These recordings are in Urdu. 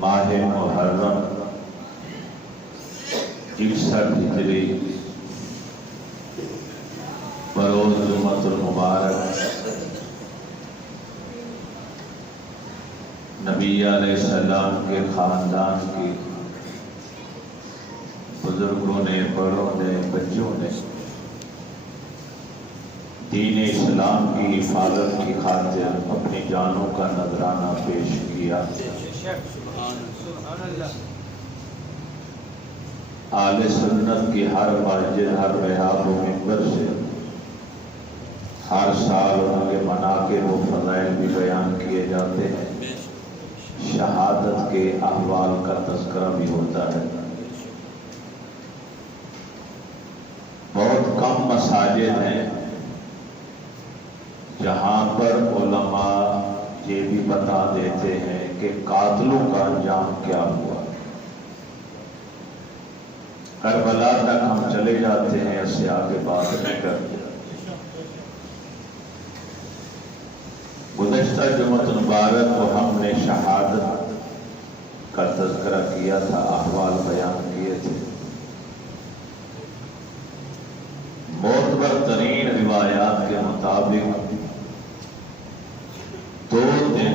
ماہ محرم 61 ہجری بروز جمعۃ المبارک نبی علیہ السلام کے خاندان کی بزرگوں نے، بڑوں نے، بچوں نے دین اسلام کی حفاظت کی خاطر اپنی جانوں کا نذرانہ پیش کیا۔ اہل سنت کی ہر مسجد، ہر محراب و منبر سے ہر سال ان کے مناقب و فضائل بھی بیان کیے جاتے ہیں، شہادت کے احوال کا تذکرہ بھی ہوتا ہے۔ بہت کم مساجد ہیں جہاں پر علماء یہ بھی بتا دیتے ہیں کہ قاتلوں کا انجام کیا ہوا۔ کربلا تک ہم چلے جاتے ہیں، اس سے آگے بات نہیں کرتے۔ گزشتہ جمعۃ المبارک کو ہم نے شہادت کا تذکرہ کیا تھا، احوال بیان کیے تھے۔ معتبر ترین روایات کے مطابق 2 دن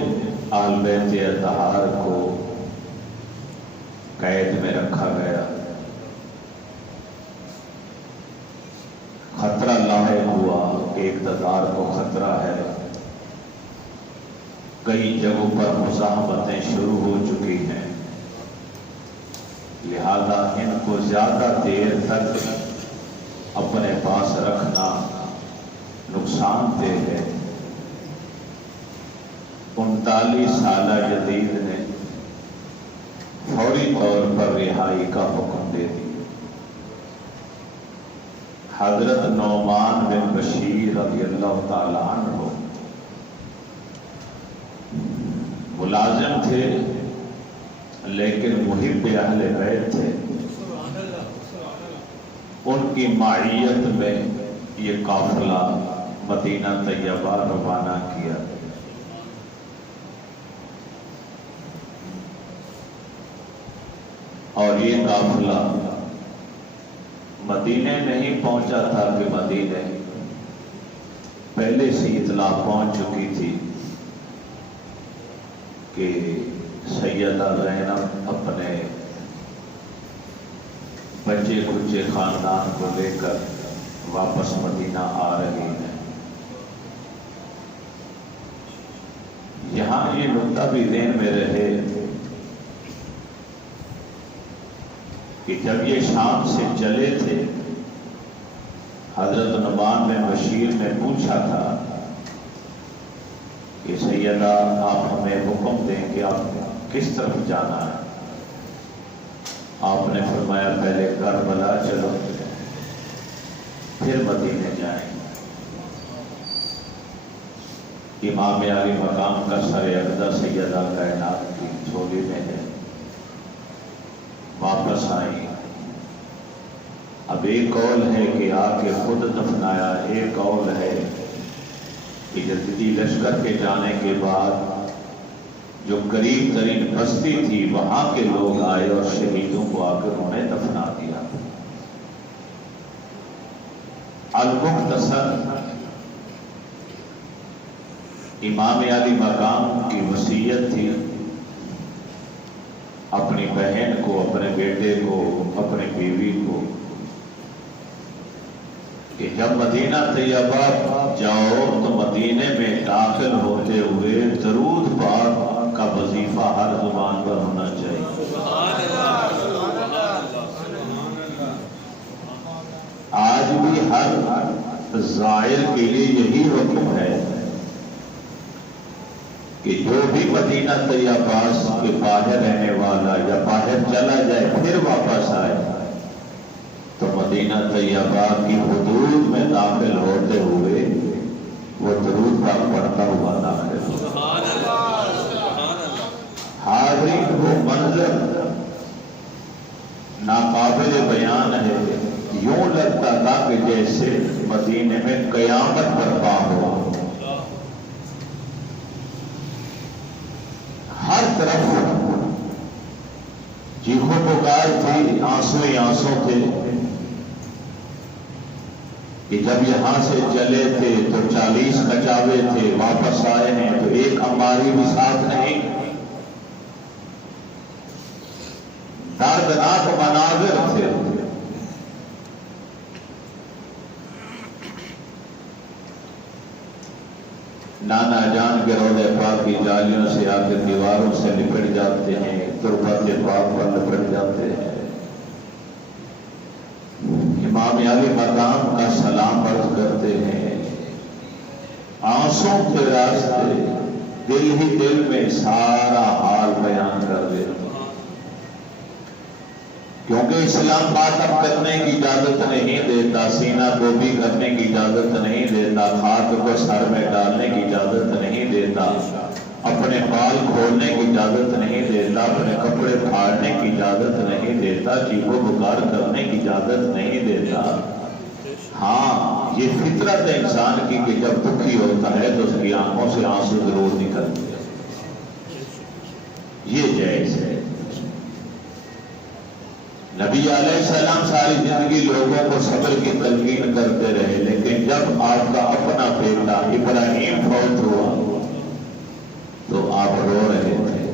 اہل بیت اطہار کو قید میں رکھا گیا، خطرہ لاحق ہوا کہ اقتدار کو خطرہ ہے، کئی جگہوں پر مزاحمتیں شروع ہو چکی ہیں، لہذا ان کو زیادہ دیر تک اپنے پاس رکھنا نقصان دہ ہے۔ 39 سالہ جدید نے فوری طور پر رہائی کا حکم دے دیا۔ حضرت نعمان بن بشیر رضی اللہ تعالی عنہ ملازم تھے لیکن محب اہل بیت تھے، ان کی معیت میں یہ قافلہ مدینہ طیبہ روانہ کیا۔ اور یہ قافلہ مدینہ نہیں پہنچا تھا کہ مدینہ پہلے سے اطلاع پہنچ چکی تھی کہ سیدہ زینب اپنے بچے کچے خاندان کو لے کر واپس مدینہ آ رہی ہیں۔ یہاں یہ نقطہ بھی ذہن میں رہے کہ جب یہ شام سے چلے تھے، حضرت نعمان بن بشیر نے پوچھا تھا کہ سیدہ آپ ہمیں حکم دیں کہ آپ کس طرف جانا ہے؟ آپ نے فرمایا پہلے کربلا چلو پھر مدینے جائیں۔ امام علی مقام کا سر اقدس سیدہ کائنات کی جھولی میں ہے، واپس آئی۔ اب ایک قول ہے کہ آ کے خود دفنایا، ایک قول ہے کہ جدیدی لشکر کے جانے کے بعد جو قریب ترین بستی تھی وہاں کے لوگ آئے اور شہیدوں کو آ کر انہیں دفنا دیا۔ المختصر امام علی مقام کی وصیت تھی اپنی بہن کو، اپنے بیٹے کو، اپنی بیوی کو کہ جب مدینہ طیبہ جاؤ تو مدینے میں داخل ہوتے ہوئے درود پاک کا وظیفہ ہر زبان پر ہونا چاہیے۔ آج بھی ہر زائر کے لیے یہی حکم ہے کہ جو بھی مدینہ طیبہ کے باہر رہنے والا یا باہر چلا جائے پھر واپس آئے تو مدینہ طیبہ کی حدود میں داخل ہوتے ہوئے وہ درود پاک پڑھتا ہوا داخل ہو۔ حاضرین وہ منظر ناقابل بیان ہے، یوں لگتا تھا کہ جیسے مدینے میں قیامت برپا ہو۔ ہر طرف چیخو پکار تھی، آنسو ہی آنسو تھے کہ جب یہاں سے چلے تھے تو 40 کچاوے تھے، واپس آئے ہیں تو ایک اماری بھی ساتھ نہیں۔ دردناک مناظر تھے۔ نانا جان کے روضہ پاک کی جالیوں سے آ کے دیواروں سے لپٹ جاتے ہیں، تربت پاک پر لپٹ جاتے ہیں۔ امام علی مقام کا سلام عرض کرتے ہیں، آنسوں کے راستے دل ہی دل میں سارا حال بیان کر دیتے ہیں، کیونکہ اسلام ماتم کرنے کی اجازت نہیں دیتا، سینہ گوبی کرنے کی اجازت نہیں دیتا، خاک کو سر میں ڈالنے کی اجازت نہیں دیتا، اپنے بال کھولنے کی اجازت نہیں دیتا، اپنے کپڑے پھاڑنے کی اجازت نہیں دیتا، چیخو پکار کرنے کی اجازت نہیں دیتا۔ ہاں، یہ فطرت ہے انسان کی کہ جب دکھی ہوتا ہے تو اس کی آنکھوں سے آنسو ضرور نکلتے ہیں، یہ جائز ہے۔ نبی علیہ السلام ساری زندگی لوگوں کو صبر کی تلقین کرتے رہے، لیکن جب آپ کا اپنا بیٹا ابراہیم فوت ہوا تو آپ رو رہے تھے۔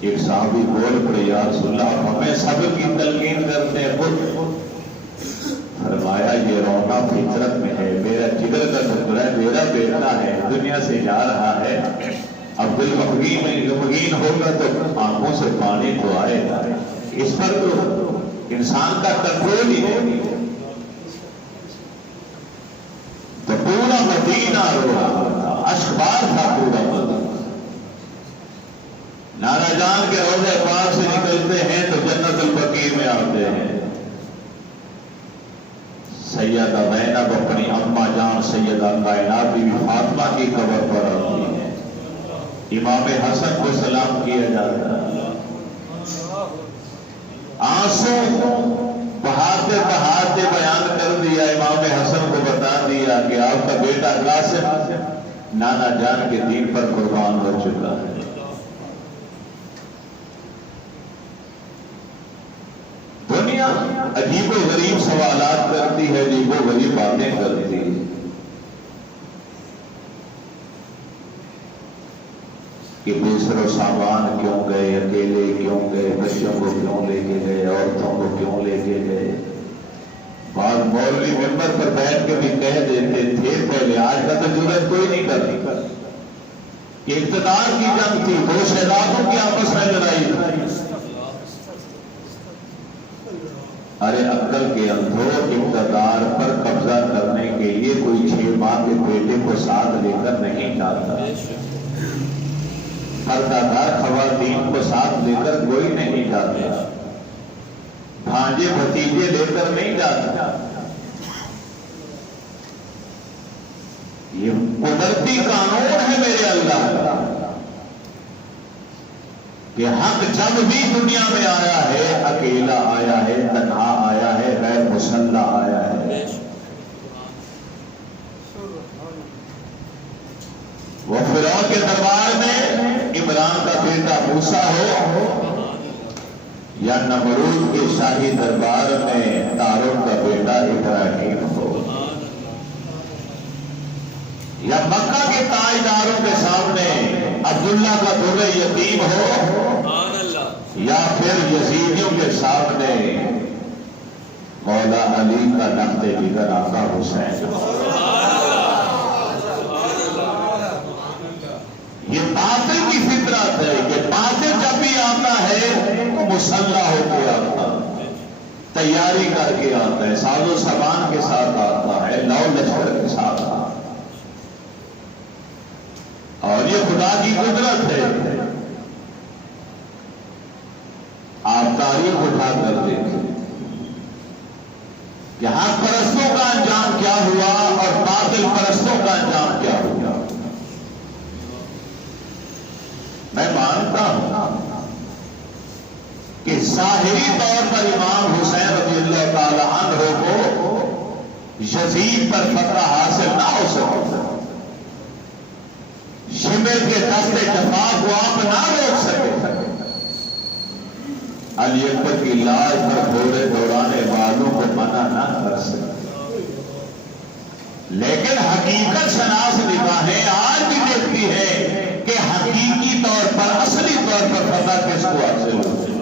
ایک صحابی بول پڑے، یا رسول اللہ ہمیں صبر کی تلقین کرتے ہیں خود۔ فرمایا یہ رونا فطرت میں ہے، میرا جگر کا ٹکڑا ہے، میرا بیٹا ہے، دنیا سے جا رہا ہے، اب دل غمگین ہوگا تو آنکھوں سے پانی تو آئے گا، اس پر تو انسان کا کنٹرول ہی نہیں۔ تو پورا مدینہ رو رہا تھا، اشکبار تھا پورا مدینہ۔ نانا جان کے روضہ پاک سے نکلتے ہیں تو جنت البقیع میں آتے ہیں۔ سیدہ زینب اپنی اماں جان سیدہ کائنات بی بی فاطمہ کی قبر پر آتی ہے، امام حسن کو سلام کیا جاتا ہے، آنسو بہاتے بہاتے بیان کر دیا، امام حسن کو بتا دیا کہ آپ کا بیٹا قاسم نانا جان کے دین پر قربان ہو چکا ہے۔ دنیا عجیب و غریب سوالات کرتی ہے، عجیب و غریب باتیں کرتی ہے۔ کہ بیسر و سامان کیوں گئے، اکیلے کیوں گئے، بچوں کو کیوں لے کے گئے، عورتوں کو کیوں لے کے گئے۔ بعض مولوی ممبر پر بیٹھ کے بھی کہہ دیتے تھے پہلے، آج کا تو ضرورت کوئی نہیں کرتی کہ اقتدار کی جنگ تھی، دو شہزادوں کی آپس میں لڑائی تھی۔ ارے عقل کے اندھو، اقتدار پر قبضہ کرنے کے لیے کوئی 6 ماہ کے بیٹے کو ساتھ لے کر نہیں جاتا، پردہ خواتین کو ساتھ لے کر کوئی نہیں جاتا، بھانجے بھتیجے لے کر نہیں جاتا۔ یہ قدرتی قانون ہے میرے اللہ کا کہ حق جب بھی دنیا میں آیا ہے، اکیلا آیا ہے، تنہا آیا ہے، غیر مسلح آیا ہے۔ وہ فرعون کے دربار میں عمران کا بیٹا موسیٰ ہو، یا نمرود کے شاہی دربار میں تارون کا بیٹا ابراہیم ہو، یا مکہ کے تاجداروں کے سامنے عبداللہ کا در یتیم ہو، یا پھر یزیدیوں کے سامنے مولا علی کا نقد جگر آقا حسین۔ یہ باطل کی فطرت ہے کہ باطل جب بھی آتا ہے تو مسلح ہو کے آتا ہے، تیاری کر کے آتا ہے، ساز و سامان کے ساتھ آتا ہے، لو لشکر کے ساتھ آتا ہے، اور یہ خدا کی قدرت ہے۔ آپ تاریخ اٹھا کر دیکھیں کہ حق پرستوں کا انجام کیا ہوا اور باطل پرستوں کا انجام کیا ہوا۔ میں مانتا ہوں کہ ظاہری طور پر امام حسین رضی اللہ تعالی عنہ کو یزید پر فتح حاصل نہ ہو سکے، شمر کے دست جفا کو آپ نہ روک سکے، علی اکبر کی لاش پر گھوڑے دوڑانے والوں کو منع نہ کر سکتے، لیکن حقیقت شناس نگاہیں آج بھی دیکھتی ہے کہ حقیقی طور پر اصلی طور پر فتح کس کو حاصل ہوتی ہے،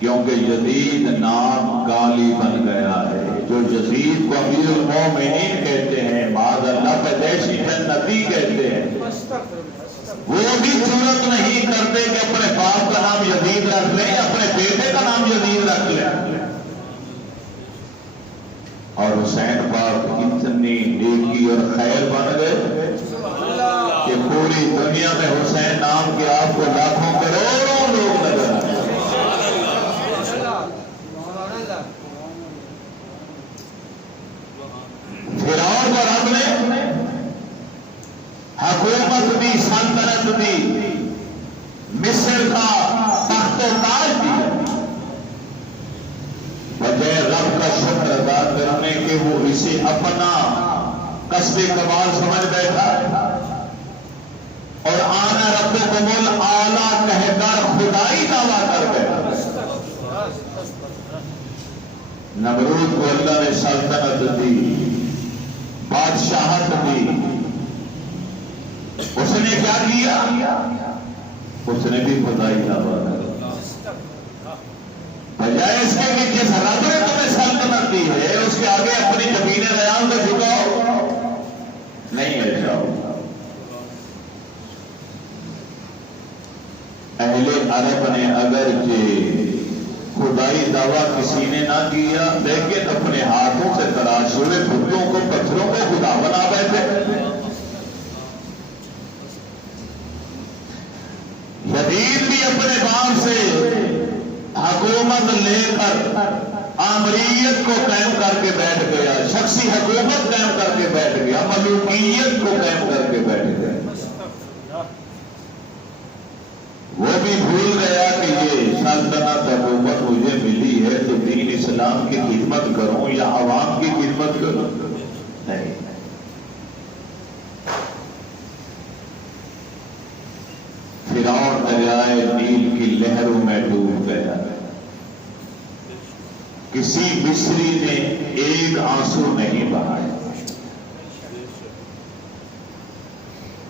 کیونکہ یزید نام گالی بن گیا ہے۔ جو یزید کو امیر المومنین کہتے ہیں، معاذ اللہ پیدائشی جنتی کہتے ہیں، وہ بھی جرأت نہیں کرتے کہ اپنے باپ کا نام یزید رکھ لیں، اپنے بیٹے کا نام یزید رکھ لیں۔ اور حسین پاک اتنی نیکی اور خیر بن گئے کہ پوری دنیا میں حسین نام کے آپ کو لاکھوں کروڑوں لوگ نظر آئے۔ فرعون کو رب نے حکومت دی، سلطنت دی، مصر کا تخت و تاج دیا، بجائے رب کا شکر ادا کرنے کے وہ اسے اپنا قصب کمال سمجھ بیٹھا اور آنا ربکم الاعلی کہہ کر خدائی دعویٰ کر بیٹھا۔ نمرود کو اللہ نے سلطنت دی، بادشاہت دی، اس نے کیا کیا؟ اس نے بھی خدائی دعویٰ کر، بجائے اس کے کہ جس رب نے تمہیں سلطنت دی ہے اس کے آگے اپنی زمین ریاض کو جھکاؤ، نہیں ہے جاؤ۔ اہل عرب نے اگرچہ خدائی دعویٰ کسی نے نہ کیا، لیکن اپنے ہاتھوں سے تراش ہوئے بتوں کو، پتھروں کو خدا بنا بیٹھے۔ یزید بھی اپنے باپ سے حکومت لے کر آمریت کو قائم کر کے بیٹھ گیا، شخصی حکومت قائم کر کے بیٹھ گیا، ملوکیت کو قائم کر کے بیٹھ گیا۔ وہ بھی بھول گیا کہ یہ سلطنت حکومت مجھے ملی ہے تو دین اسلام کی خدمت کروں یا عوام کی خدمت کروں؟ نہیں۔ فرعون دریائے نیل کی لہروں میں ڈوب گیا، کسی مصری نے ایک آنسو نہیں بہایا۔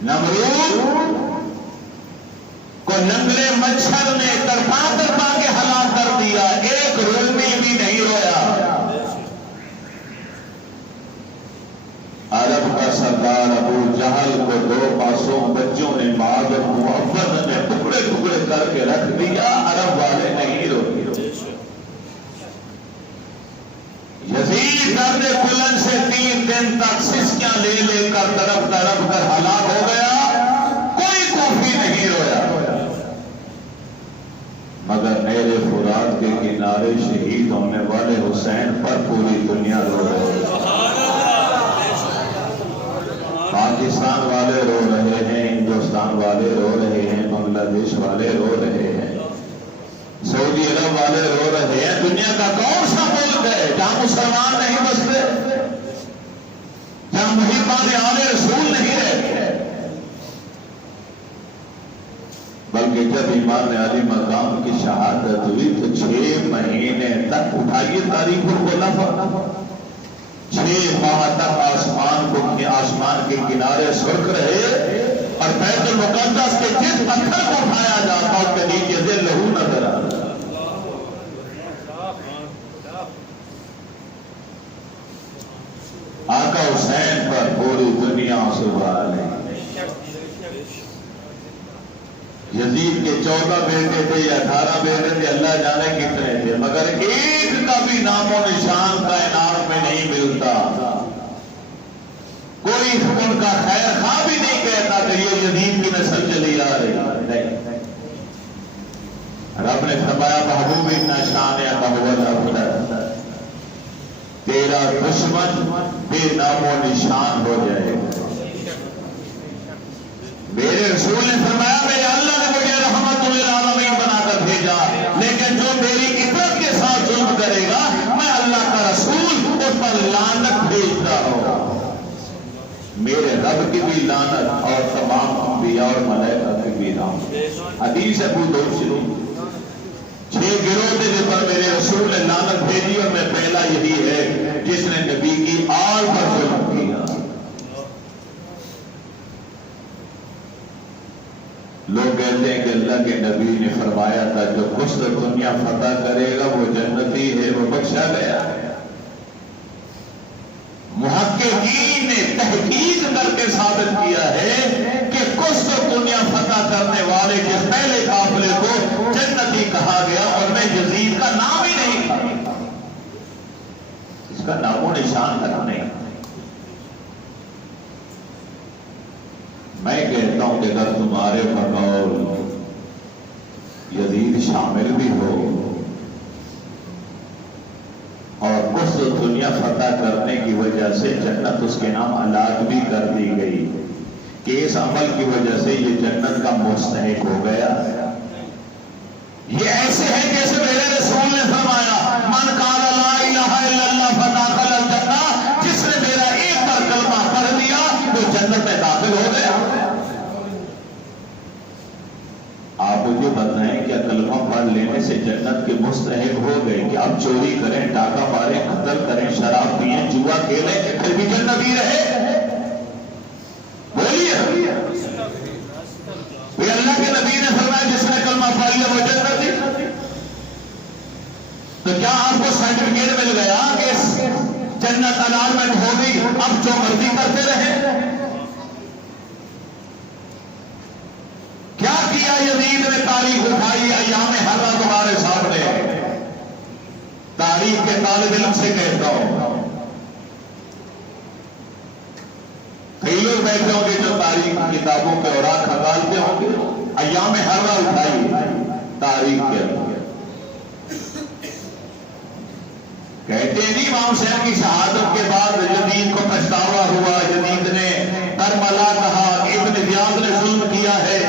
نمرود کو لنگڑے مچھر نے تڑپا تڑپا کے ہلاک کر دیا، ایک رومی بھی نہیں رویا۔ عرب کا سردار ابو جہل کو دو پاسوں بچوں نے معاذ محبت نے ٹکڑے ٹکڑے کر کے رکھ دیا، عرب والے نہیں روتے۔ یزید درد بلند سے 3 دن تک سسکیاں لے لے کر تڑپ تڑپ کر ہلاک ہو گیا، کوئی کوفی نہیں رویا، مگر نہر فرات کے کنارے شہید ہونے والے حسین پر پوری دنیا رو رہے ہیں۔ پاکستان والے رو رہے ہیں، ہندوستان والے رو رہے ہیں، بنگلہ دیش والے رو رہے ہیں، سعودی عرب والے رو رہے ہیں۔ دنیا کا کون سا ملک ہے جہاں مسلمان نہیں بستے، جہاں محبان آل رسول نہیں رہتے؟ بلکہ جب امام علی مقام کی شہادت ہوئی تو 6 مہینے تک، اٹھائیے تاریخ الخلفاء، 6 ماہ تک آسمان کے کنارے سرخ رہے، اور بیت المقدس کے جس پتھر کو اٹھایا جاتا اس کے نیچے سے لہو نظر آ رہا۔ آقا حسین پر پوری دنیا سبحان اللہ۔ یزید کے 14 بیٹے تھے یا 18 بیٹے تھے، اللہ جانے کتنے تھے، مگر ایک کا بھی نام و نشان کائنات میں نہیں ملتا۔ کوئی ان کا خیر خواہ بھی نہیں کہتا کہ یہ یزید کی نسل چلی آ رہی ہے۔ رب نے فرمایا محبوب اتنا شان ہے محبوب، تیرا دشمن بے نام و نشان ہو جائے گا۔ میرے رسول نے فرمایا میرے اللہ نے مجھے رحمت للعالمین بنا کر بھیجا، لیکن جو میری عبرت کے ساتھ ظلم کرے گا میں اللہ کا رسول اس پر لعنت بھیجتا ہوں۔ میرے رب پر کی بھی لعنت اور تمام انبیاء اور ملائکہ کی بھی لعنت۔ حدیث ابو داؤد شریف 6 گروہ تھے جن پر میرے رسول نے لعنت بھیجی اور میں پہلا یہی ہے جس نے نبی کی آل پر ظلم کیا۔ لوگ کہتے ہیں کہ اللہ کے نبی نے فرمایا تھا جو کچھ تو دنیا فتح کرے گا وہ جنتی ہے، وہ بخشا گیا ہے۔ محققین نے تحقیق کر کے ثابت کیا ہے کہ کچھ تو دنیا فتح کرنے والے جس پہلے قافلے کو جنتی کہا گیا اور میں یزید کا نام ہی نہیں تھا، اس کا نام و نشان تک نہیں۔ میں کہتا ہوں کہ اگر تمہارے بقول یزید شامل بھی ہو اور کچھ دنیا فتح کرنے کی وجہ سے جنت اس کے نام الاٹ بھی کر دی گئی کہ اس عمل کی وجہ سے یہ جنت کا مستحق ہو گیا، یہ ایسے ہے جیسے میرے رسول نے فرمایا من قال لا الہ الا اللہ فدخل الجنہ، جس نے میرا ایک بار کلمہ پڑھ لیا وہ جنت میں داخل ہو گیا۔ آپ مجھے بتائیں کیا کلمہ پڑھ لینے سے جنت کے مستحق ہو گئے کہ آپ چوری کریں، ڈاکہ ماریں، قتل کریں، شراب پئیں، جوا کھیلیں پھر بھی جنتی رہے؟ بولیے، اللہ کے نبی نے فرمایا جس نے کلمہ پڑھ لیا وہ جنتی۔ تو کیا آپ کو سرٹیفکیٹ مل گیا کہ جنت الاٹمنٹ ہو گئی اب جو مرضی کرتے رہے؟ کیا کیا یزید نے؟ تاریخ اٹھائی، ایام حرہ تمہارے سامنے، تاریخ کے طالب علم سے کہتا ہوں، کئی لوگ بیٹھے ہوں گے جو تاریخ کتابوں کے اوراق کھنگالتے ہوں گے، ایام حرہ اٹھائی تاریخ کے اندر، کہتے نہیں امام حسین کی شہادت کے بعد یزید کو پچھتاوا ہوا، یزید نے کربلا کہا، ابن زیاد نے ظلم کیا ہے،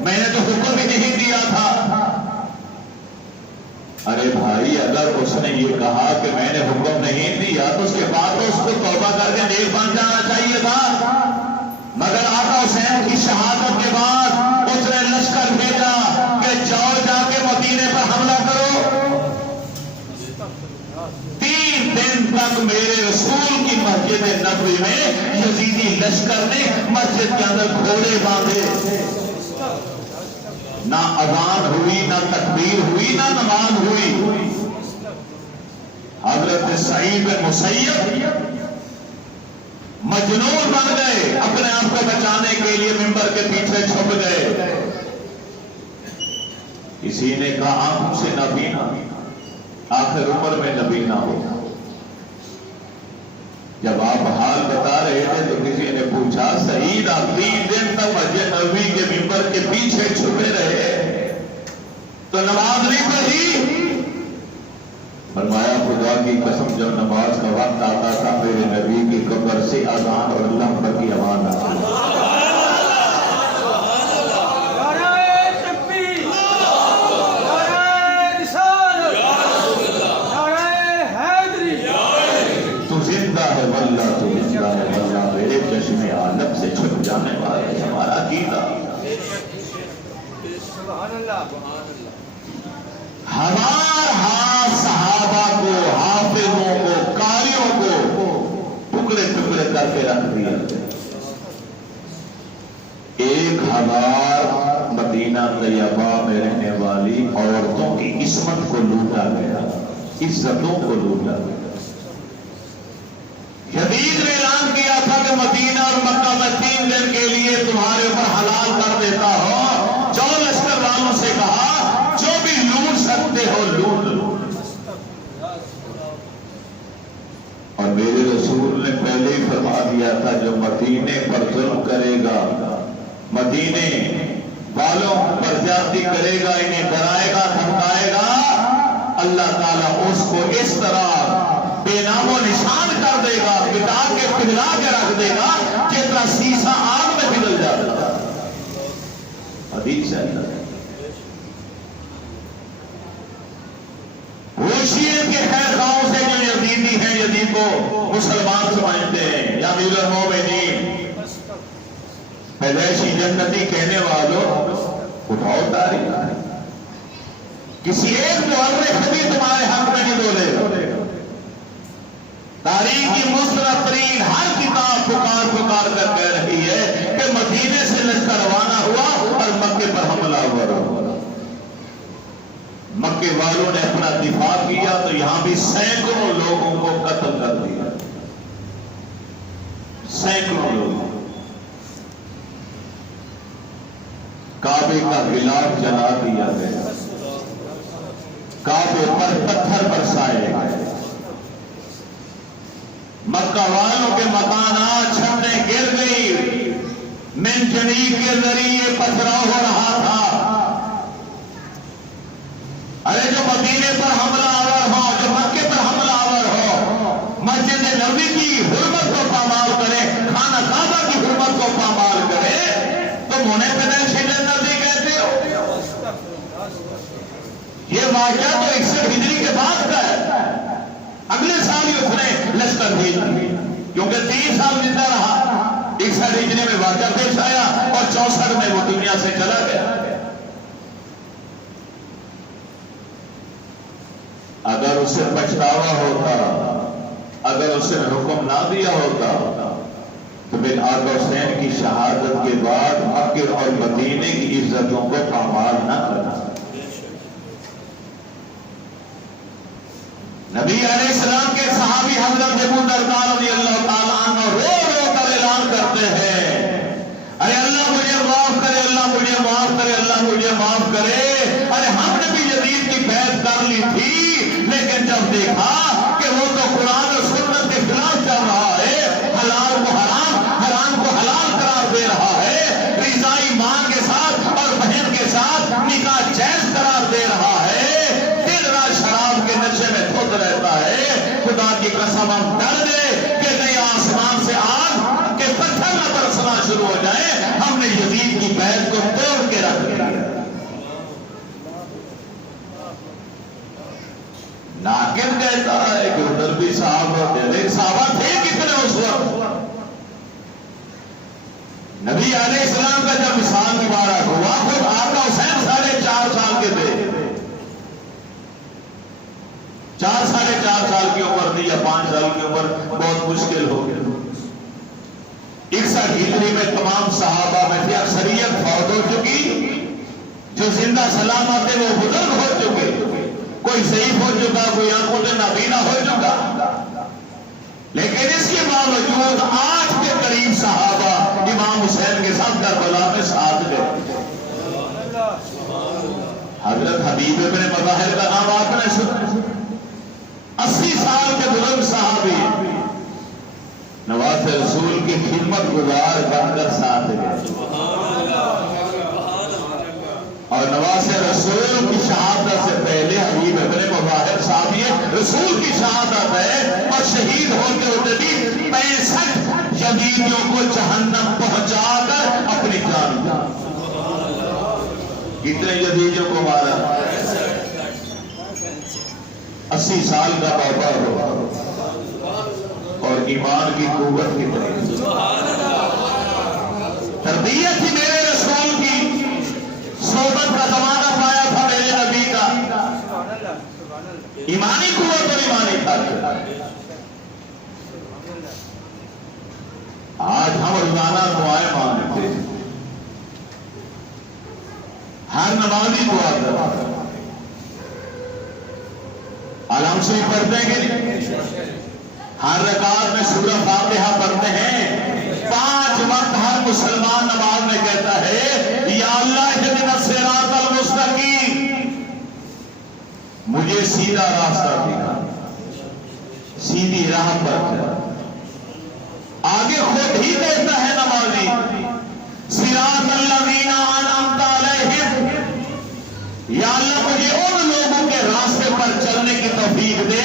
میں نے تو حکم ہی نہیں دیا تھا۔ ارے بھائی اگر اس نے یہ کہا کہ میں نے حکم نہیں دیا تو اس کے بعد تو اس کو توبہ کر کے نیک بن جانا چاہیے تھا، مگر آقا حسین کی شہادت کے بعد اس نے لشکر بھیجا کہ جاؤ جا کے مدینے پر حملہ کرو۔ 3 دن تک میرے رسول کی مسجد نبوی میں یزیدی لشکر نے مسجد کے اندر گھوڑے باندھے، نہ اذان ہوئی، نہ تکبیر ہوئی، نہ نماز ہوئی۔ حضرت سعید بن مسیب مجنون بن گئے، اپنے آپ کو بچانے کے لیے منبر کے پیچھے چھپ گئے۔ کسی نے کہا آنکھوں سے نہ پینا، آخر عمر میں نبی نہ ہو۔ جب آپ حال بتا رہے تھے تو کسی نے پوچھا سعید آپ 3 دن تک مسجد نبوی کے منبر کے پیچھے چھپے رہے تو نماز نہیں پڑھی؟ فرمایا خدا کی قسم جب نماز کا وقت آتا تھا میرے نبی کی قبر سے اذان اور اللہ پر کی آواز آتی۔ میرے چشمے عالم سے چھپ جانے والے ہمارا عقیدہ، ہمارا صحابہ کو، حافظوں کو، قاریوں کو ٹکڑے ٹکڑے کر کے رکھ دیا۔ 1000 مدینہ طیبہ میں رہنے والی عورتوں کی عصمت کو لوٹا گیا، عزتوں کو لوٹا گیا۔ یزید نے اعلان کیا تھا کہ مدینہ اور مکہ میں 3 دن کے لیے تمہارے اوپر حلال کر دیتا ہو۔ جو لشکر والوں سے کہا جو بھی لوٹ سکتے ہو لوٹ لو، اور میرے رسول نے پہلے ہی فرما دیا تھا جو مدینے پر ظلم کرے گا، مدینے والوں پر زیادتی کرے گا، انہیں ڈرائے گا، دھمکائے گا، اللہ تعالیٰ اس کو اس طرح بے نام و نشان کر دے گا، مٹا کے پگھلا کے رکھ دے گا جتنا سیسا آگ میں پگھل جاتا۔ حدیث ہے وہ شیعہ کے خیر خواہوں سے جو یزیدی ہیں، یزید کو مسلمان سمجھتے ہیں یا امیر المومنین، پیدائشی جنتی کہنے والوں اٹھاؤ تاریخ، کسی ایک مورخ بھی تمہارے حق میں نہیں بولے گا۔ تاریخ کی مستند ترین ہر کتاب پکار پکار کر کہہ رہی ہے کہ مدینے سے لشکر روانہ ہوا اور مکے پر حملہ ہوا۔ مکے والوں نے اپنا دفاع کیا تو یہاں بھی سینکڑوں لوگوں کو قتل کر دیا، سینکڑوں لوگ۔ کعبے کا غلاف جلا دیا گیا، کعبے پر پتھر برسائے گئے، مکہ والوں کے مکانات چھتیں گر گئی، منجنیق کے ذریعے پتھراؤ ہو رہا تھا۔ ارے جو مدینے پر حملہ آور ہو، جو مکے پر حملہ آور ہو، مسجد نبوی کی حرمت کو پامال کرے، خانہ کعبہ کی حرمت کو پامال کرے، تم انہیں پیدائشی جنتی کہتے ہو؟ یہ واقعہ تو 61 ہجری کے بعد کا ہے۔ اگلے سال ہی اس نے لشکر بھیج دیا، کیونکہ 3 سال زندہ رہا۔ 61 ہجری میں واقعہ پیش آیا اور 64 میں وہ دنیا سے چلا گیا۔ اگر اسے پچھتاوا ہوتا، اگر اسے حکم نہ دیا ہوتا تو پھر آقا حسین کی شہادت کے بعد مکے اور مدینے کی عزتوں کو پامال نہ کرنا۔ نبی علیہ السلام کے صحابی حضرت ابو درداء رضی اللہ تعالیٰ عنہ رو رو کر اعلان کرتے ہیں، ارے اللہ مجھے معاف کرے، اللہ مجھے معاف کرے، اللہ مجھے معاف کرے۔ ارے ہم نے بھی یزید کی بیعت کر لی تھی، لیکن جب دیکھا کہ وہ تو قرآن اور سنت کے خلاف چل رہا ہے، حلال کو حرام، حرام کو حلال قرار دے رہا ہے، رضائی ماں کے ساتھ اور بہن کے ساتھ نکاح جائز قرار دے رہا ہے، دن رات شراب کے نشے میں دھت رہتا ہے، خدا کی قسم ہم ڈر گئے کہ کہیں آسمان سے آگ کے پتھر نہ برسنا شروع ہو جائے۔ ہم نے یزید کی بیعت کو توڑ کے رکھ دیا۔ ناقد کہتا ہے کہ ادھر بھی صحابہ تھے کتنے اس وقت؟ نبی علیہ السلام کا جب وصال مبارک ہوا خود آقا حسین 4.5 سال کے تھے، 4.5 سال کی عمر تھی یا 5 سال کی عمر، بہت مشکل ہو گیا۔ 61 ہجری میں تمام صحابہ میں سے اکثریت فوت ہو چکی، جو زندہ سلامت تھے وہ بزرگ ہو چکے، کوئی ضعیف ہو چکا، کوئی آنکھوں سے نابینا ہو چکا، لیکن اس کے باوجود آج کے قریب صحابہ امام حسین کے ساتھ کربلا میں ساتھ گئے۔ حضرت حبیب ابن مظاہر کا نام آپ نے سنا، 80 سال کے بزرگ صحابی نواز رسول کی خدمت گزار بن کر ساتھ گئے، اور نواز رسول کی شہادت سے پہلے حبیب ابن مظاہر صاحب یہ رسول کی شہادت ہے، اور شہید ہوتے ہوتے بھی 65 یزیدیوں کو جہنم پہنچا کر اپنی جان دی۔ کتنے یزیدیوں کو مارا؟ 80 سال کا بابا ہوا، اور ایمان کی قوت کتنی، تربیت تھی میرے رسول کی، صحبت کا زمانہ پایا تھا میرے نبی کا، ایمانی قوت اور ایمانی طاقت۔ آج ہم روزانہ دعائیں مانگتے ہیں، ہر نمازی دعا کرتا ہے، عالم شریف پڑھتے ہیں کہ نہیں؟ ہر رکعت میں سورہ فاتحہ پڑھتے ہیں، 5 وقت ہر مسلمان نماز میں کہتا ہے یا اللہ اہدنا الصراط المستقیم، مجھے سیدھا راستہ دکھا، سیدھی راہ پر چل۔ آگے خود ہی کہتا ہے نمازی صراط الذین انعمت علیہم، یا اللہ مجھے ان لوگوں کے راستے پر چلنے کی توفیق دے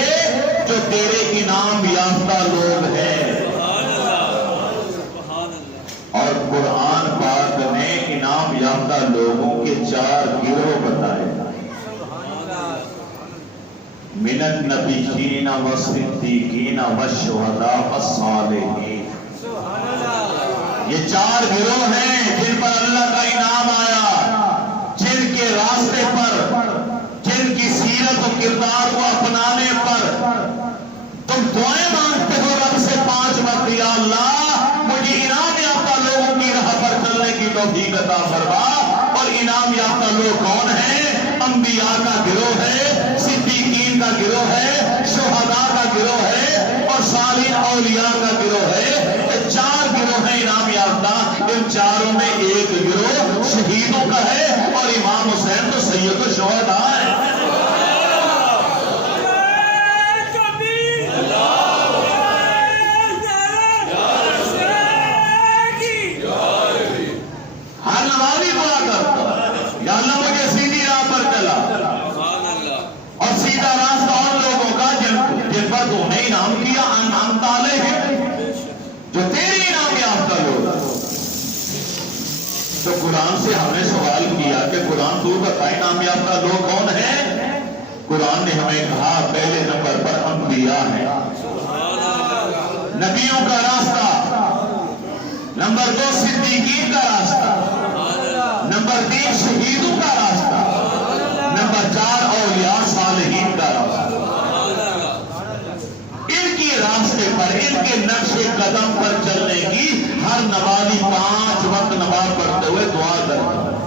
جو تیرے انعام یافتہ لوگ ہیں۔ اور قرآن پاک نے انعام یافتہ لوگوں کے 4 گروہ بتائے، من النبیین والصدیقین والشہداء والصالحین۔ یہ 4 گروہ ہیں جن پر اللہ کا انعام آیا، جن کے راستے پر، جن کی سیرت و کردار کو اپنانے پر تم دعائیں مانگتے ہو رب سے 5 وقت، یا اللہ مجھے انعام یافتہ لوگوں کی راہ پر چلنے کی توفیق عطا فرما۔ اور انعام یافتہ لوگ کون ہیں؟ انبیاء کا گروہ ہے، صدیقین کا گروہ ہے، شہداء کا گروہ ہے اور صالحین اولیاء کا گروہ ہے۔ یہ 4 گروہ ہیں انعام یافتہ۔ ان چاروں میں ایک گروہ شہیدوں کا ہے اور امام حسین تو سید الشہداء ہے۔ ہر نمازی دعا کرتا، یا اللہ مجھے سیدھی راہ پر چلا، اور سیدھا راستہ ان لوگوں کا جن پر تو نے انعام کیا، انعام علیہم، جو تیری انعام یافتہ لوگ۔ تو قرآن سے ہم نے سوال کیا کہ قرآن تو بتا انعام یافتہ لوگ کون ہیں؟ قرآن نے ہمیں کہا پہلے نمبر پر انبیاء ہیں، نبیوں کا راستہ، نمبر 2 صدیقین کا راستہ، نمبر 3 شہیدوں کا راستہ، نمبر 4 اولیاء صالحین کا راستہ۔ ان کے راستے پر، ان کے نقش قدم پر چلنے کی ہر نمازی 5 وقت نماز پڑھتے ہوئے دعا کرتا ہے۔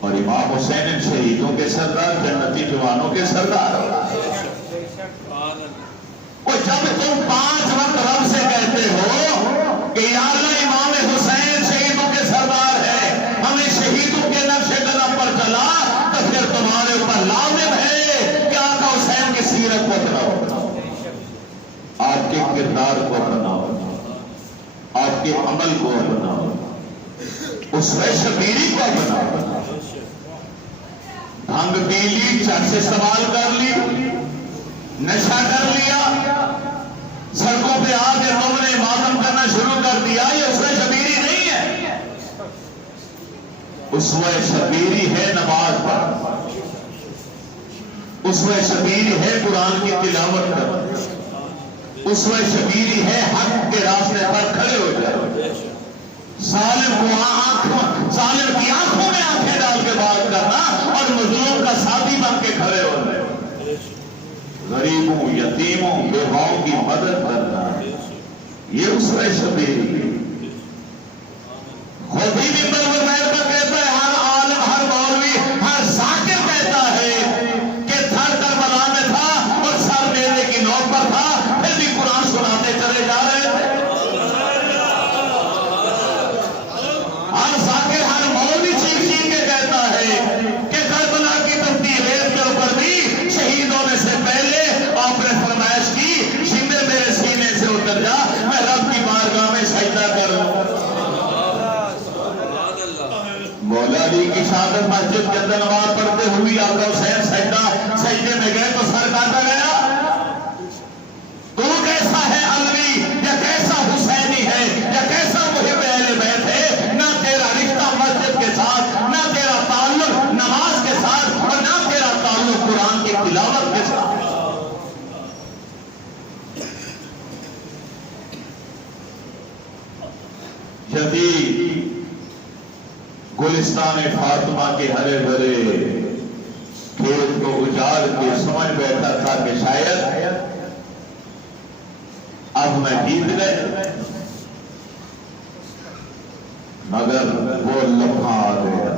اور امام حسین ان شہیدوں کے سردار، جنتی جوانوں کے سردار۔ وہ جب تم 5 وقت رب سے کہتے ہو کہ یا اللہ امام حسین شہیدوں کے سردار ہے، ہمیں شہیدوں کے نقش قدم پر چلا، تو پھر تمہارے اوپر لازم ہے کہ آقا حسین کی سیرت کو اپناؤ، آپ کے کردار کو اپناؤ، آپ کے عمل کو اپناؤ، اسوہ شبیری کو اپناؤ۔ بھنگ پی لی، چرس استعمال کر لی، نشہ کر لیا، سڑکوں پہ آ کے تم نے ماتم کرنا شروع کر دیا، یہ اسوہ شبیری نہیں ہے۔ اسوہ شبیری ہے نماز پر، اسوہ شبیری ہے قرآن کی تلاوت پر، اسوہ شبیری ہے حق کے راستے پر کھڑے ہو جائے، ظالم کی آنکھوں میں آنکھیں ڈال کے بات کرنا اور مظلوم کا ساتھی بن کے کھڑے ہو جائے، غریبوں، یتیموں، بیواؤں کی مدد کرنا، یہ اسوہ شبیری۔ خود ہی بھی بلغیر پر کہتا ہے، ہر عالم، ہر مولوی، ہر ذاکر کہتا ہے کہ تھر کربلا میں تھا اور سر میلے کی نوک پر تھا، پھر بھی قرآن سناتے چلے جا رہے تھے۔ ہر ذاکر، ہر مولوی چیخ چیخ کے کہتا ہے کہ کربلا کی تپتی ریت کے اوپر بھی شہید ہونے سے پہلے آپ نے فرمائش کی، شمر میرے سینے سے اتر جا، میں رب کی بارگاہ میں سجدہ کروں۔ مولا علی کی شہادت مسجد کے اندر نماز پڑھتے ہوئی آقا حسین سجدے میں گئے تو سر کاٹا گیا۔ تو کیسا ہے علوی یا کیسا حسینی ہے یا کیسا محب اہل بیت ہے، نہ تیرا رشتہ مسجد کے ساتھ، نہ تیرا تعلق نماز کے ساتھ، اور نہ تیرا تعلق قرآن کی تلاوت کے ساتھ۔ یزید گلستان فاطمہ کے ہرے بھرے کھیت کو اجاڑ کے سمجھ بیٹھا تھا کہ شاید اب میں جیت گئے، مگر وہ لمحہ آ گیا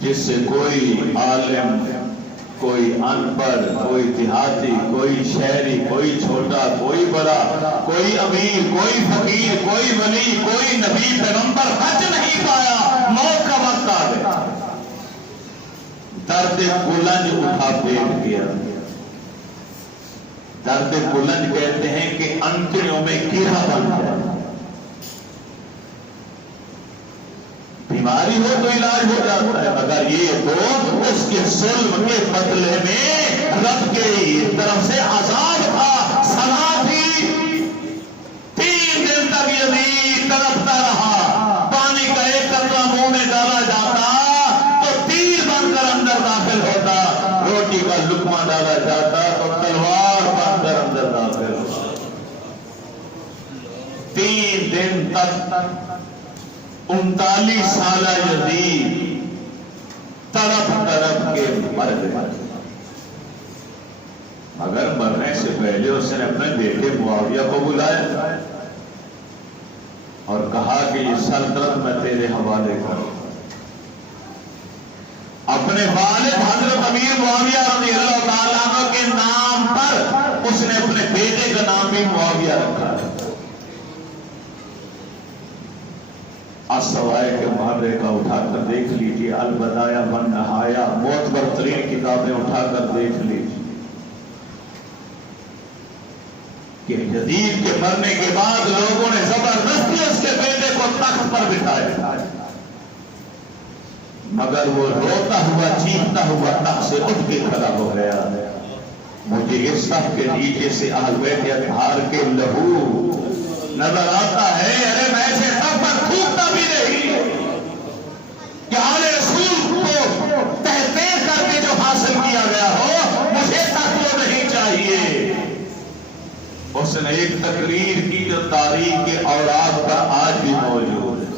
جس سے کوئی عالم، کوئی ان پڑھ، کوئی دیہاتی، کوئی شہری، کوئی چھوٹا، کوئی بڑا، کوئی امیر، کوئی فقیر، کوئی ولی، کوئی نبی پیغمبر بچ نہیں پایا۔ موت کا وقت آ گیا، درد بلند اٹھا پیٹ کیا۔ درد بلند کہتے ہیں کہ انتڑیوں میں کیڑا بن جائے۔ بیماری ہو تو علاج ہو جاتا ہے، مگر یہ تو اس کے ظلم کے بدلے میں رب کے طرف سے عذاب تھا، سزا تھی۔ 3 دن تک یزید تڑپتا رہا، پانی کا ایک قطرہ منہ میں ڈالا جاتا تو تیر بن کر اندر داخل ہوتا، روٹی کا لقمہ ڈالا جاتا تو تلوار بن کر اندر داخل ہوتا۔ دن تک 39 سالہ یزید تڑپ تڑپ کے مر گیا، مگر مرنے سے پہلے اس نے اپنے بیٹے معاویہ کو بلایا اور کہا کہ یہ سلطنت میں تیرے حوالے کروں۔ اپنے والد حضرت امیر معاویہ رضی اللہ تعالیٰ عنہ کے نام پر اس نے اپنے بیٹے کا نام بھی معاویہ رکھا ہے۔ سوائے کے معاملے کا اٹھا کر دیکھ لیجیے، البدایہ والنہایہ، معتبر ترین کتابیں اٹھا کر دیکھ لیجیے کہ یزید کے مرنے کے بعد لوگوں نے زبردستی اس کے بیٹے کو تخت پر بٹھایا، مگر وہ روتا ہوا چیختا ہوا تخت سے اٹھ کے کھڑا ہو گیا۔ مجھے اس تخت کے نیچے سے اہل بیت اطہار کے لہو نظر آتا ہے، ارے میں سے تخت پر تھوکتا بھی نہیں کہ آل رسول کو تحقیر کر کے جو حاصل کیا گیا ہو، مجھے تخت وہ نہیں چاہیے۔ اس نے ایک تقریر کی جو تاریخ کے اوراق پر آج بھی موجود ہے۔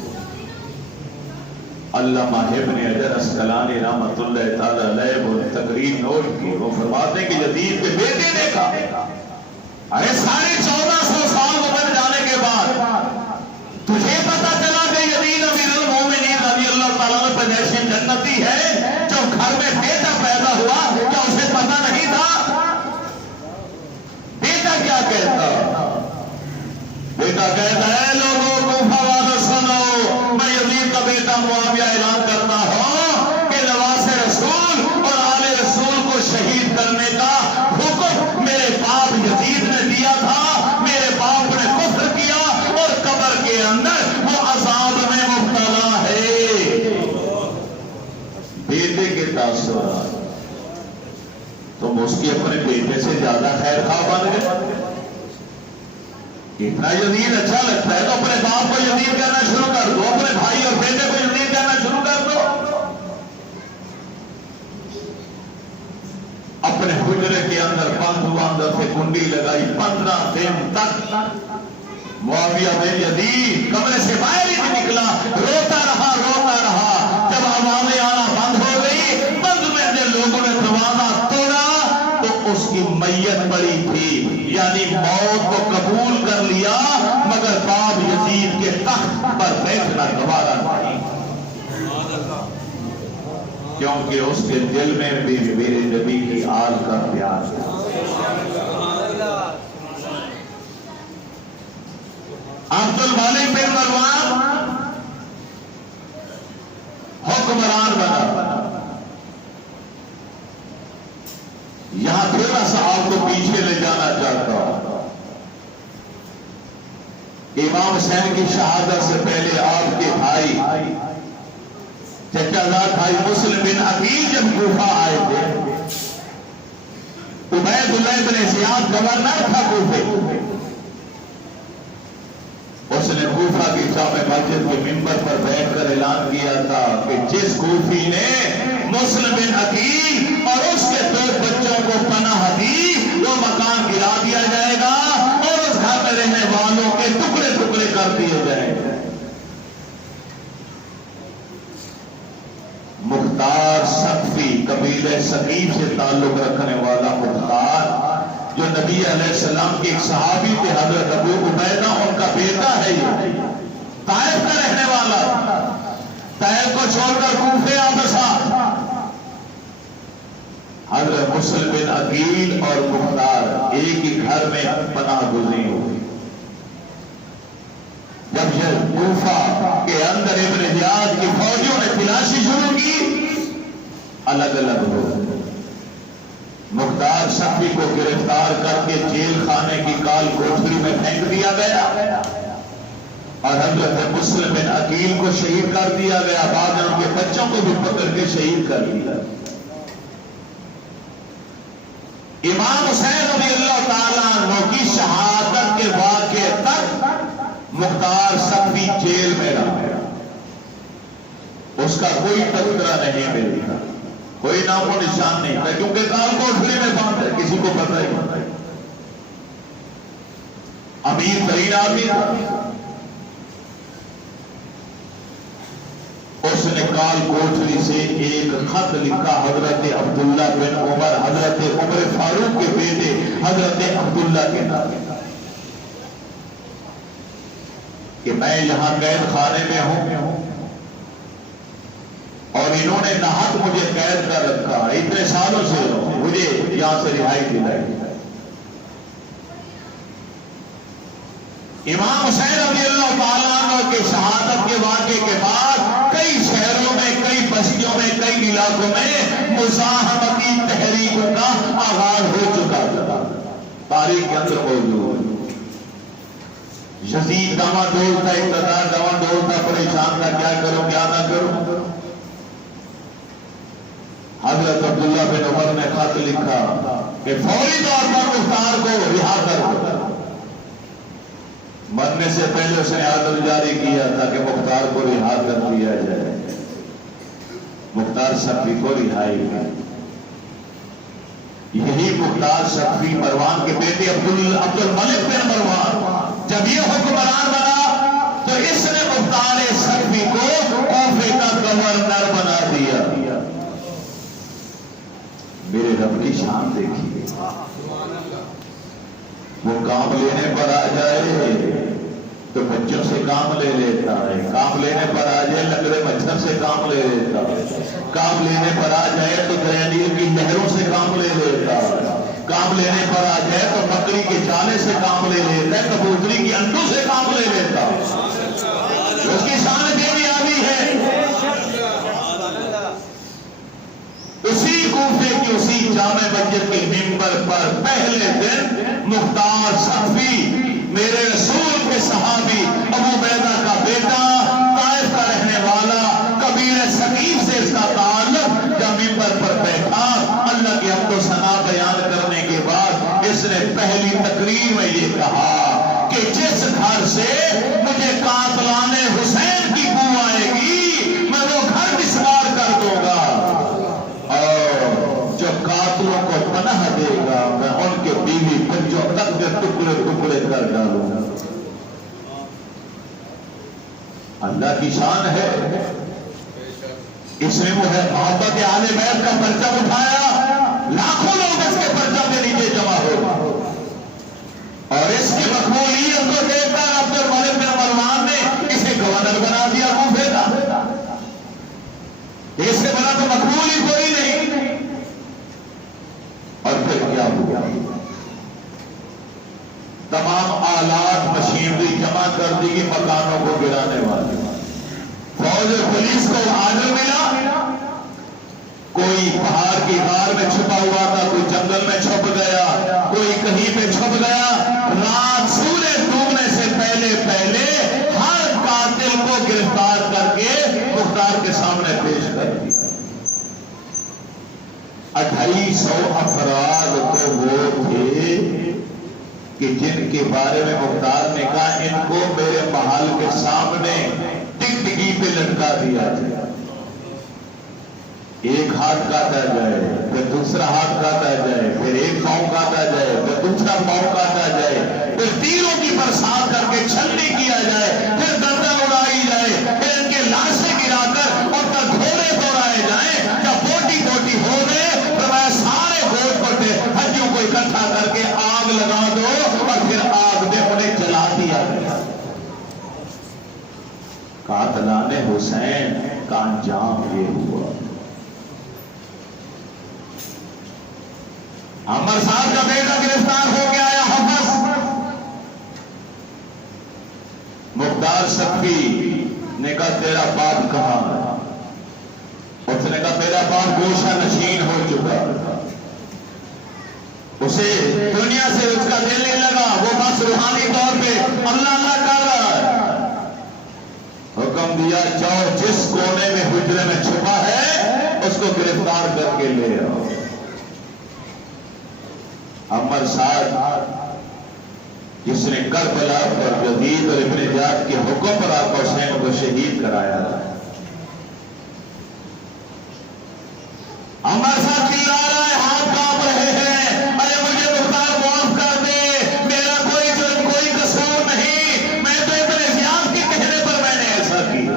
علامہ ابن حجر عسقلانی رحمۃ اللہ تعالی علیہ وہ تقریر نوٹ کی، وہ فرماتے ہیں کہ یزید کے بیٹے نے کہا، ارے 1450 سال گزر جانے کے بعد تجھے پتا چلا کہ یزید امیر المومنین رضی اللہ تعالیٰ عنہ پر جیسے جنتی ہے، جو گھر میں بیٹا پیدا ہوا کیا اسے پتا نہیں تھا؟ بیٹا کیا کہتا؟ بیٹا کہتا ہے لوگوں کو فواد سنو، میں یزید کا بیٹا معاویہ اعلان کرتا ہوں کہ نواز رسول اور آل رسول کو شہید کرنے کا حکم میرے باپ یزید نے دیا تھا، میرے باپ نے کفر کیا اور قبر کے اندر وہ عذاب میں مبتلا ہے۔ بیٹے کے تاثرات تم اس کے اپنے بیٹے سے زیادہ خیر خواہ بن گئے۔ اتنا یزید اچھا لگتا ہے تو اپنے باپ کو یزید کہنا شروع کر دو، اپنے بھائی اور بیٹے کو یزید کہنا شروع کر دو۔ اپنے حجرے کے اندر بند ہوا، اندر سے کنڈی لگائی، 15 دن تک معاویہ بن یزید کمرے سے باہر ہی نہیں نکلا، روتا رہا روتا رہا۔ جب آوازیں آنا بند ہو گئی، بند میں سے لوگوں نے دروازہ توڑا تو اس کی میت پڑی تھی، یعنی موت کو قبول کر لیا، مگر باپ یزید کے تخت پر بیٹھنا گوارا نہیں، کیونکہ اس کے دل میں بھی میرے نبی کی آل کا پیار ہے۔ عبد الملک بن مروان حکمران بنا۔ یہاں تھوڑا سا آپ کو پیچھے لے جانا چاہتا ہوں۔ امام حسین کی شہادت سے پہلے آپ کے بھائی چچا زاد بھائی مسلم بن عقیل جب کوفہ آئے تھے، عبید اللہ بن زیاد گورنر تھا کوفے، اس نے کوفہ کی جامع مسجد کے منبر پر بیٹھ کر اعلان کیا تھا کہ جس کوفی نے مسلم بن عقیل اور اس کے 2 بچوں کو پناہ دی، وہ مکان گرا دیا جائے گا اور اس گھر میں رہنے والوں کے ٹکڑے ٹکڑے کر دیے جائیں گے۔ مختار سقفی، قبیلہ ثقیف سے تعلق رکھنے والا مختار، جو نبی علیہ السلام کے ایک صحابی تھے حضرت ابو عبیدہ، ان کا بیٹا ہے، یہ طائف کا رہنے والا، طائف کو چھوڑ کر کوفے آ بسا۔ حضرت مسلم بن عقیل اور مختار ایک ہی گھر میں پناہ گزین ہوئی۔ جب یہ کوفہ کے اندر ابن زیاد کی فوجیوں نے تلاشی شروع کی، الگ الگ ہو گئے۔ مختار سقفی کو گرفتار کر کے جیل خانے کی کال کوٹری میں پھینک دیا گیا اور حضرت مسلم بن عقیل کو شہید کر دیا گیا، بعد میں ان کے بچوں کو بھی پکڑ کے شہید کر دیا۔ امام حسین رضی اللہ تعالیٰ عنہ کی شہادت کے واقعے تک مختار سقفی جیل میں رہا، اس کا کوئی تذکرہ نہیں ملتا، کوئی نام و نشان نہیں تھا، کیونکہ کال کوٹری میں بند ہے، کسی کو پتہ ہی نہیں۔ امیر ترین آدمی تھا، بکال کوٹلی سے ایک خط لکھا حضرت عبداللہ بن عمر، حضرت عمر فاروق کے بیٹے حضرت عبداللہ کے نام، کہ میں یہاں قید خانے میں ہوں اور انہوں نے ناحق مجھے قید کر رکھا، اتنے سالوں سے مجھے یہاں سے رہائی دلائی۔ امام حسین رضی اللہ تعالیٰ عنہ کے شہادت کے واقعے کے بعد کئی شہروں میں، کئی بستیوں میں، کئی علاقوں میں مزاحمتی تحریکوں کا آغاز ہو چکا تھا، تاریخ کے اندر موجود۔ یزید ڈاواں ڈول تھا، اقتدار ڈاواں ڈول تھا، پریشان تھا، کیا کروں کیا نہ کروں۔ حضرت عبداللہ بن عمر نے خط لکھا کہ فوری طور پر مختار کو رہا کر، مرنے سے پہلے اس نے آرڈر جاری کیا تھا کہ مختار کو رہا کر دیا جائے۔ مختار سقفی کو رہائی ہوئی۔ یہی مختار سقفی مروان کے بیٹے عبد الملک بن مروان جب یہ حکمران بنا تو اس نے مختار سقفی کو کوفے کا گورنر بنا دیا۔ میرے رب کی شان دیکھیے، وہ کام لینے پر آ جائے تو بچوں سے کام لے لیتا ہے، کام لینے پر آ جائے لنگڑے مچھر سے کام لے لیتا ہے، کام لینے پر آ جائے تو دریا کی نہروں سے کام لے لیتا ہے، کام لینے پر آ جائے تو بکری کے چالے سے کام لے لیتا ہے، کبوتری کی انڈوں سے کام لے لیتا ہے۔ اس کی شان کامیابی ہے۔ اسی کوفے کی اسی جامع مسجد کے منبر پر پہلے دن مختار سقفی میرے رسول کے صحابی ابو عبیدہ کا بیٹا، طائف کا رہنے والا، قبیلہ ثقیف سے اس کا تعلق، جب منبر پر بیٹھا اللہ کی حمد و ثنا بیان کرنے کے بعد اس نے پہلی تقریر میں یہ کہا کہ جس گھر سے مجھے قاتلان حسین کی بو آئے گی میں وہ گھر مسمار کر دوں گا، اور جو قاتلوں کو پناہ دے گا میں ان کے بیوی بچوں تک کے ٹکڑے ٹکڑے کر ڈالوں گا۔ اللہ کی شان ہے۔ اس نے وہ ہے محبت اہل بیت کا پرچم اٹھایا، لاکھوں لوگ اس کے پرچم کے نیچے جمع ہو، اور اس کی مقبولیت کو دیکھ کر عبد الملک بن مروان نے اسے گورنر بنا دیا کوفے کا۔ اس سے بڑا تو مقبول ہی کوئی نہیں۔ اور پھر کیا ہوا؟ تمام آلات مشینری جمع کر دی مکانوں کو گرانے والے، فوج اور پولیس کو آرڈر ملا، کوئی پہاڑ کی غار میں چھپا ہوا تھا، کوئی جنگل میں چھپ گیا، کوئی کہیں پہ چھپ گیا، رات سورج ڈوبنے سے پہلے پہلے ہر قاتل کو گرفتار کر کے مختار کے سامنے پیش کر دیا۔ 250 افراد تو وہ تھے کہ جن کے بارے میں مختار نے کہا ان کو میرے محل کے سامنے ٹکٹکی پہ لٹکا دیا جائے، ایک ہاتھ کاٹا جائے، پھر دوسرا ہاتھ کاٹا جائے، پھر ایک پاؤں کاٹا جائے، پھر دوسرا پاؤں کاٹا جائے، پھر تیروں کی برسات کر کے چھلنی کیا جائے، پھر گردن اڑائی جائے، پھر ان کے لاشیں گرا کر ان کا گھوڑے دوڑائے جائیں۔ جب بوٹی بوٹی ہو گئے تو میں سارے گوٹ پٹے حجیوں کو اکٹھا کر کے آگ لگا دو، اور پھر آگ میں انہیں جلا دیا گیا۔ قاتلان حسین کا انجام یہ ہوا۔ عمر صاحب کا بیٹا گرفتار ہو کے آیا حفظ، مختار سقفی نے کہا تیرا باپ کہاں ہے؟ اس نے کہا میرا باپ گوشہ نشین ہو چکا، اسے دنیا سے اس کا دل نہیں لگا، وہ بس روحانی طور پہ اللہ اللہ کر رہا ہے۔ حکم دیا جاؤ جس کونے میں حجرے میں چھپا ہے اس کو گرفتار کر کے لے آؤ۔ عمر صاحب جس نے کربلا پر یزید اور ابن زیاد کے حکم پر آقا حسین کو شہید کرایا تھا، عمر صاحب چلا رہا ہے، ہاتھ کانپ رہے ہیں، ارے مجھے مختار معاف کر دے، میرا کوئی جرم کوئی قصور نہیں، میں تو ابن زیاد کے کہنے پر میں نے ایسا کیا۔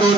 2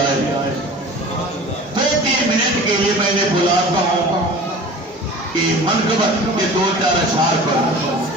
آئے. 2-3 منٹ کے لیے میں نے بلاتا ہوں کہ منقبت کے 2-4 اشعار پر